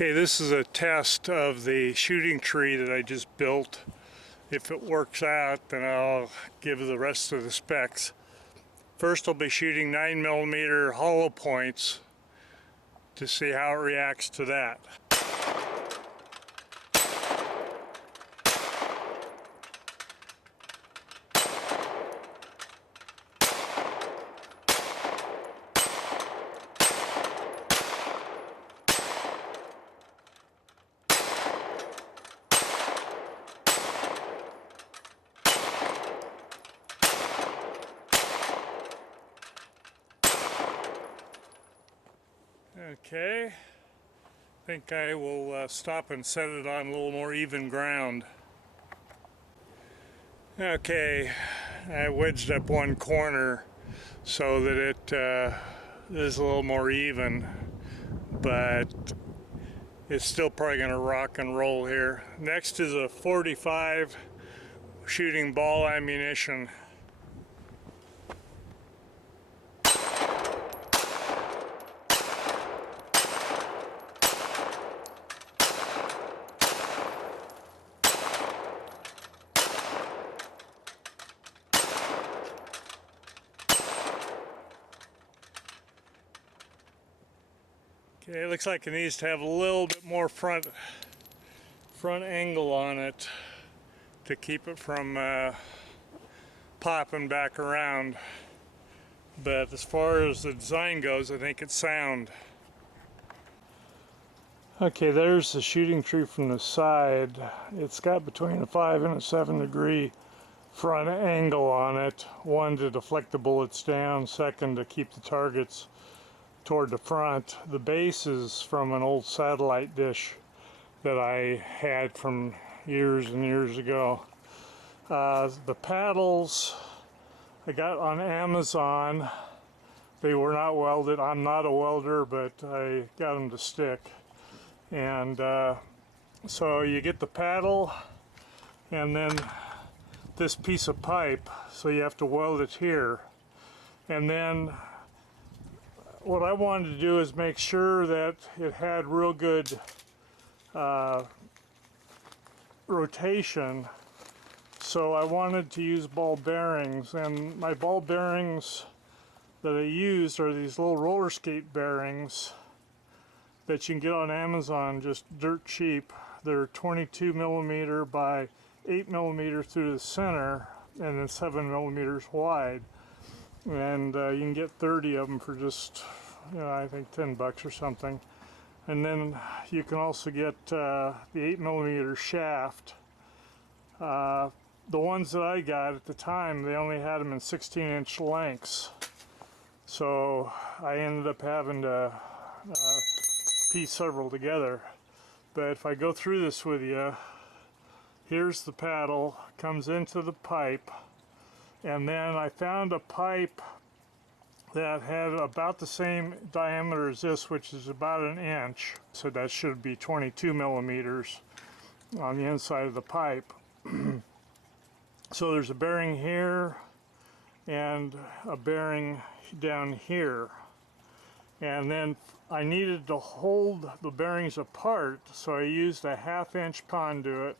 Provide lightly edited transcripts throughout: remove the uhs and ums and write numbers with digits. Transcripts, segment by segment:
Okay, this is a test of the shooting tree that I just built. If it works out, then I'll give the rest of the specs. First, I'll be shooting 9mm hollow points to see how it reacts to that. Okay, I think I will stop and set it on a little more even ground. Okay, I wedged up one corner so that it is a little more even, but it's still probably going to rock and roll here. Next is a 45 shooting ball ammunition. Okay, it looks like it needs to have a little bit more front angle on it to keep it from popping back around. But as far as the design goes, I think it's sound. Okay, there's the shooting tree from the side. It's got between a 5 and a 7 degree front angle on it. One, to deflect the bullets down. Second, to keep the targets toward the front. The base is from an old satellite dish that I had from years and years ago. The paddles I got on Amazon. They were not welded. I'm not a welder, but I got them to stick. And so you get the paddle and then this piece of pipe, so you have to weld it here. And then what I wanted to do is make sure that it had real good rotation, so I wanted to use ball bearings, and my ball bearings that I used are these little roller skate bearings that you can get on Amazon just dirt cheap. They're 22mm by 8mm through the center and then 7mm wide. And you can get 30 of them for just, I think $10 or something. And then you can also get the 8mm shaft. The ones that I got at the time, they only had them in 16-inch lengths. So I ended up having to piece several together. But if I go through this with you, here's the paddle, comes into the pipe. And then I found a pipe that had about the same diameter as this, which is about 1 inch. So that should be 22mm on the inside of the pipe. So there's a bearing here and a bearing down here. And then I needed to hold the bearings apart, so I used a 1/2 inch conduit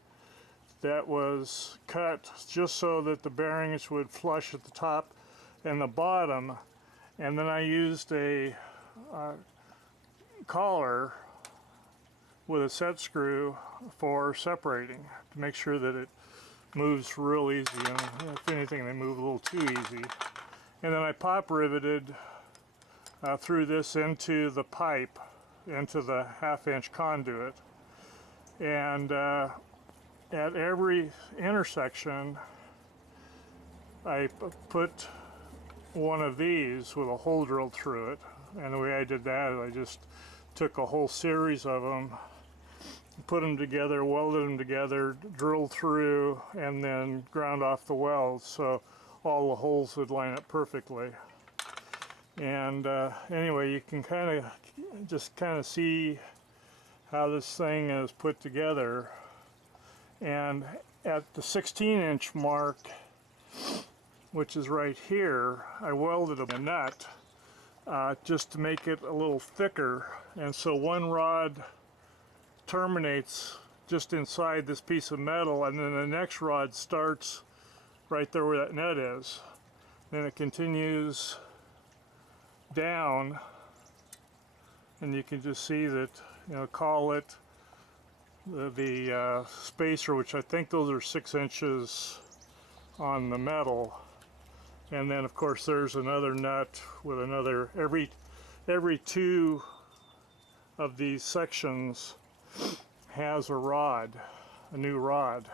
that was cut just so that the bearings would flush at the top and the bottom. And then I used a collar with a set screw for separating to make sure that it moves real easy, and if anything they move a little too easy. And then I pop riveted through this into the pipe, into the 1/2 inch conduit. And at every intersection, I put one of these with a hole drilled through it. And the way I did that, I just took a whole series of them, put them together, welded them together, drilled through, and then ground off the welds so all the holes would line up perfectly. And anyway, you can kind of see how this thing is put together. And at the 16-inch mark, which is right here, I welded a nut just to make it a little thicker. And so one rod terminates just inside this piece of metal, and then the next rod starts right there where that net is. Then it continues down, and you can just see that, you know, call it the spacer, which I think those are 6 inches on the metal. And then of course there's another nut with another, every 2 of these sections has a rod, a new rod.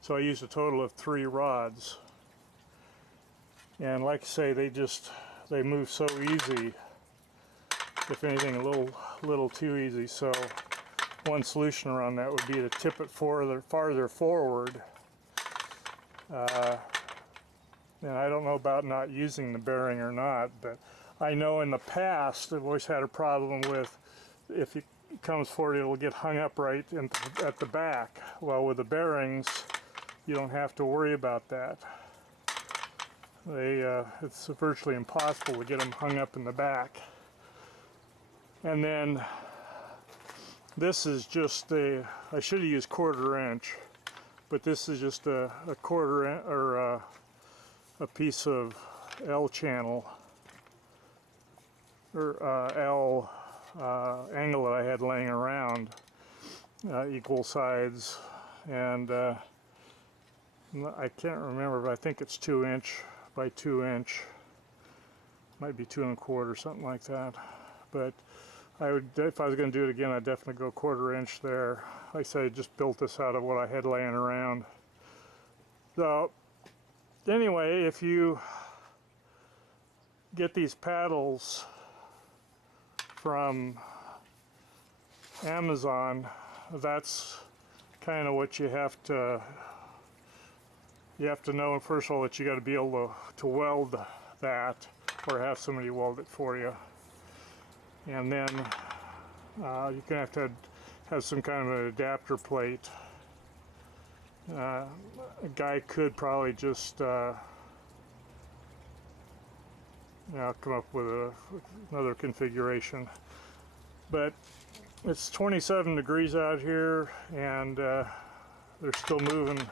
So I used a total of 3 rods. And like I say, they move so easy. If anything, a little too easy. So one solution around that would be to tip it farther forward. And I don't know about not using the bearing or not, but I know in the past I've always had a problem with, if it comes forward, it'll get hung up right at the back. Well, with the bearings, you don't have to worry about that. It's virtually impossible to get them hung up in the back. And then this is just I should have used 1/4 inch, but this is just a 1/4 inch, or a piece of L channel, or L angle that I had laying around, equal sides, and I can't remember, but I think it's 2 inch by 2 inch, might be 2 1/4, something like that. But I would, if I was going to do it again, I'd definitely go 1/4 inch there. Like I said, I just built this out of what I had laying around. So anyway, if you get these paddles from Amazon, that's kind of what you have to know. First of all, that you got to be able to weld that, or have somebody weld it for you. And then you're going to have some kind of an adapter plate. A guy could probably just come up with another configuration. But it's 27 degrees out here, and they're still moving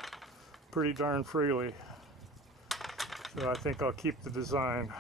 pretty darn freely. So I think I'll keep the design.